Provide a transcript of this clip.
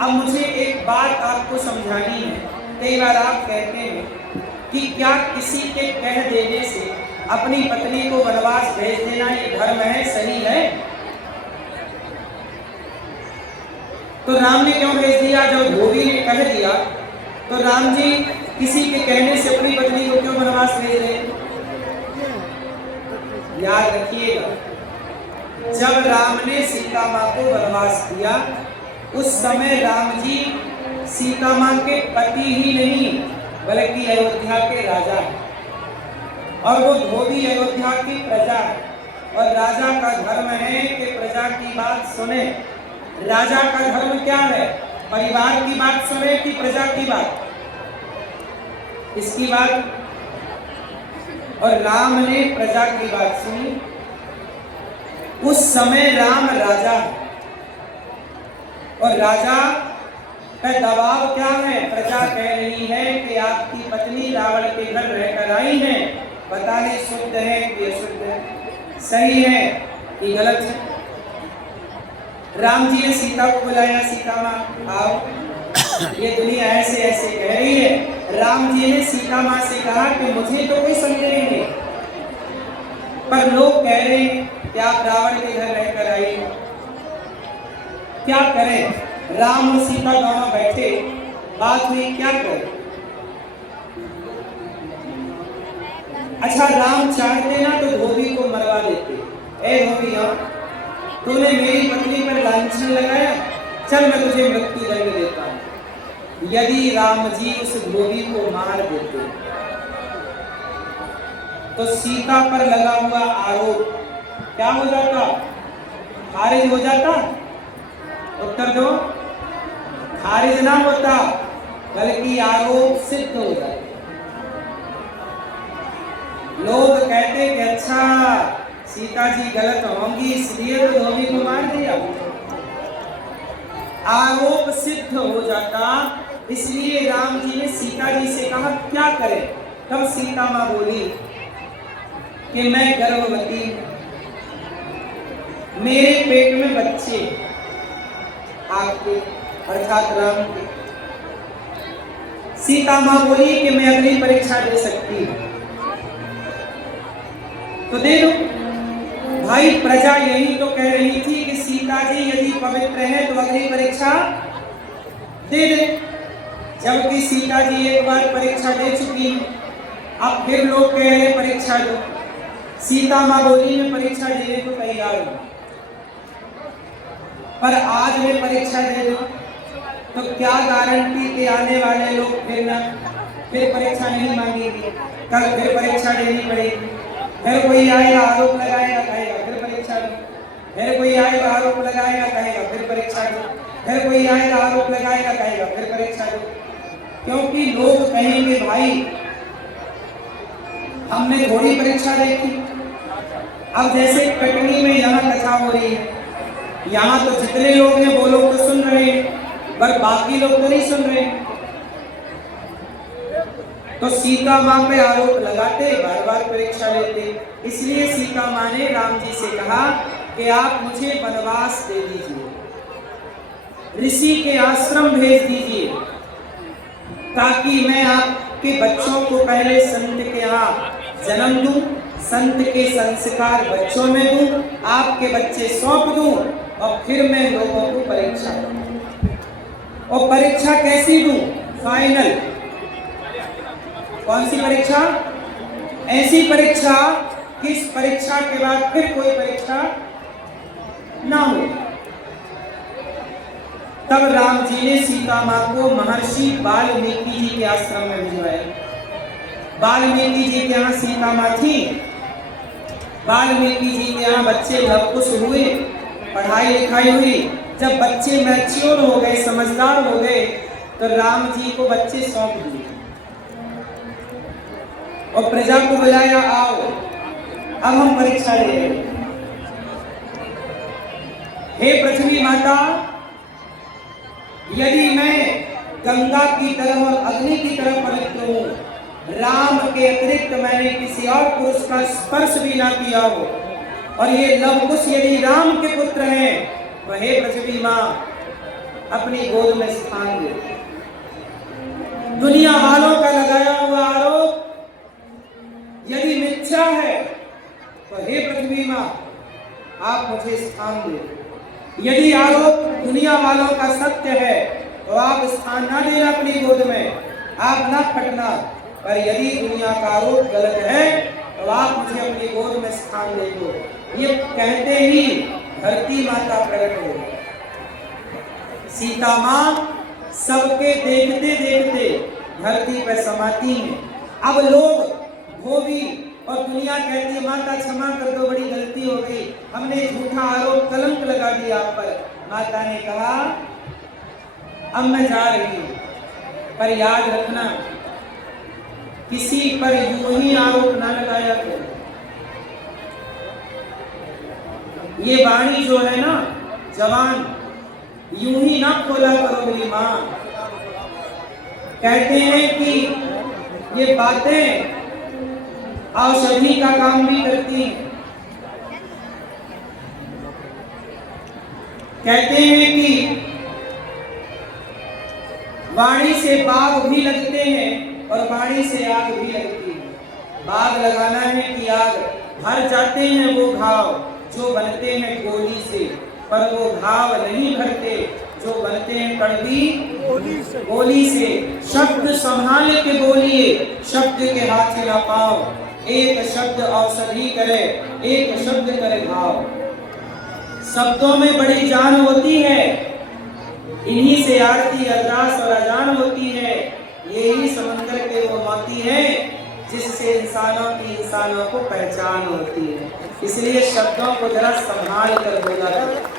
अब मुझे एक बात आपको समझानी है। कई बार आप कहते हैं कि क्या किसी के कह देने से अपनी पत्नी को वनवास भेज देना ये धर्म है, सही है? तो राम ने क्यों भेज दिया? जब धोबी ने कह दिया तो राम जी किसी के कहने से अपनी पत्नी को क्यों वनवास भेज रहे? याद रखिएगा, जब राम ने सीता माँ को वनवास दिया उस समय राम जी सीता माँ के पति ही नहीं बल्कि अयोध्या के राजा हैं और वो धोबी अयोध्या की प्रजा है। और राजा का धर्म है कि प्रजा की बात सुने। राजा का धर्म क्या है? परिवार की बात सुने कि प्रजा की बात? इसकी बात। और राम ने प्रजा की बात सुनी। उस समय राम राजा है और राजा का दबाव क्या है? प्रजा कह रही है कि आपकी पत्नी रावण के घर रहकर आई है, पता नहीं शुद्ध है कि अशुद्ध है, सही है कि गलत है। राम जी ने सीता को बुलाया, सीता माँ आओ, ये दुनिया ऐसे ऐसे कह रही है। राम जी ने सीता माँ से कहा कि मुझे तो कोई समझे नहीं, पर लोग कह रहे हैं कि आप रावण के घर रहकर आई हो, क्या करें? राम और सीता दोनों बैठे, बात हुई, क्या करें? अच्छा, राम चाहते ना तो धोबी को मरवा देते। ए धोबी, तूने मेरी पत्नी पर लांछन लगाया, चल मैं तुझे मृत्यु दंड देता हूं। यदि राम जी उस धोबी को मार देते तो सीता पर लगा हुआ आरोप क्या हो जाता? खारिज हो जाता? उत्तर दो। खारिज ना होता बल्कि आरोप सिद्ध हो जाता। लोग कहते कि अच्छा सीता जी गलत होंगी इसलिए तो धोबी को मार दिया। आरोप सिद्ध हो जाता, इसलिए राम जी ने सीता जी से कहा क्या करें? तब सीता माँ बोली कि मैं गर्भवती हूं, मेरे पेट में बच्चे आपके अर्थात राम के। सीता माँ बोली कि मैं अगली परीक्षा दे सकती हूं, तो दे दो। भाई प्रजा यही तो कह रही थी कि सीता जी यदि पवित्र है तो अगली परीक्षा दे दे। जबकि सीता जी एक बार परीक्षा दे चुकी, अब फिर लोग कह रहे परीक्षा दो। सीता माँ बोली मैं परीक्षा देने को तैयार हूं, पर आज मैं परीक्षा दे दूं तो क्या गारंटी कि आने वाले लोग फिर परीक्षा नहीं मांगेंगे, कल फिर परीक्षा देनी पड़ेगी। फिर कोई आएगा आरोप लगाएगा, कहेगा फिर परीक्षा दो। फिर कोई आएगा आरोप लगाएगा, कहेगा फिर परीक्षा दो। फिर कोई आएगा आरोप लगाएगा, कहेगा फिर परीक्षा दो। क्योंकि लोग कहेंगे भाई हमने थोड़ी परीक्षा देखी। अब जैसे कटनी में यहाँ कथा हो रही है, यहाँ तो जितने लोग हैं वो लोग तो सुन रहे हैं, पर बाकी लोग तो नहीं सुन रहे। तो सीता माँ पे आरोप लगाते, बार बार परीक्षा लेते। इसलिए सीता माँ ने राम जी से कहा कि आप मुझे वनवास दे दीजिए, ऋषि के आश्रम भेज दीजिए, ताकि मैं आपके बच्चों को पहले संत के यहाँ जन्म दूं, संत के संस्कार बच्चों में दूं, आपके बच्चे सौंप दूं और फिर मैं लोगों को परीक्षा दूं। और परीक्षा कैसी दूं? फाइनल। कौन सी परीक्षा? ऐसी परीक्षा किस परीक्षा के बाद फिर कोई परीक्षा ना हो। तब राम जी ने सीता माँ को महर्षि वाल्मीकि जी के आश्रम में भिजवाया। वाल्मीकि जी के यहाँ सीता माँ थी। वाल्मीकि जी के यहाँ बच्चे लवकुश हुए, पढ़ाई लिखाई हुई। जब बच्चे मैच्योर हो गए, समझदार हो गए, तो राम जी को बच्चे सौंप दिए और प्रजा को बुलाया, आओ अब हम परीक्षा ले रहे हैं। हे पृथ्वी माता, यदि मैं गंगा की तरह और अग्नि की तरह पवित्र हूँ, राम के अतिरिक्त मैंने किसी और पुरुष का स्पर्श भी ना किया हो, और ये लवकुश यदि राम के पुत्र हैं, तो हे पृथ्वी माँ अपनी गोद में स्थान दे। दुनिया वालों का लगाया हुआ आरोप यदि मिथ्या है तो हे पृथ्वी मां, आप मुझे स्थान दे। यदि आरोप दुनिया वालों का सत्य है तो आप स्थान ना देना अपनी गोद में, आप ना फटना। पर यदि दुनिया का आरोप गलत है तो आप मुझे अपनी गोद में स्थान दे दो। ये कहते ही धरती माता प्रकट हो गई। सीता मां सबके देखते देखते धरती पर समाती हैं। अब लोग धोबी और दुनिया कहती है माता क्षमा कर दो, बड़ी गलती हो गई, हमने झूठा आरोप कलंक लगा दिया आप पर। माता ने कहा अब मैं जा रही हूं, पर याद रखना किसी पर यूं ही आरोप ना लगाया करो। ये वाणी जो है ना जवान, यूं ही ना खोला करो मेरी मां। कहते हैं कि ये बातें औषधि का काम भी करती हैं। कहते हैं कि वाणी से बाग भी लगते हैं और वाणी से आग भी लगती है। बाग लगाना है कि आग, भर जाते हैं वो घाव जो बनते हैं गोली से, पर वो घाव नहीं भरते जो बनते हैं कड़वी गोली से। शब्द संभाल के बोलिए, शब्द के हाथ से ना पाओ। एक शब्द औषधि करे, एक शब्द करे घाव। शब्दों में बड़ी जान होती है, इन्हीं से आरती अरदास और अजान होती है। यही समंदर के वो मोती है जिससे इंसानों को पहचान होती है। इसलिए शब्दों को जरा संभाल कर बोला करो।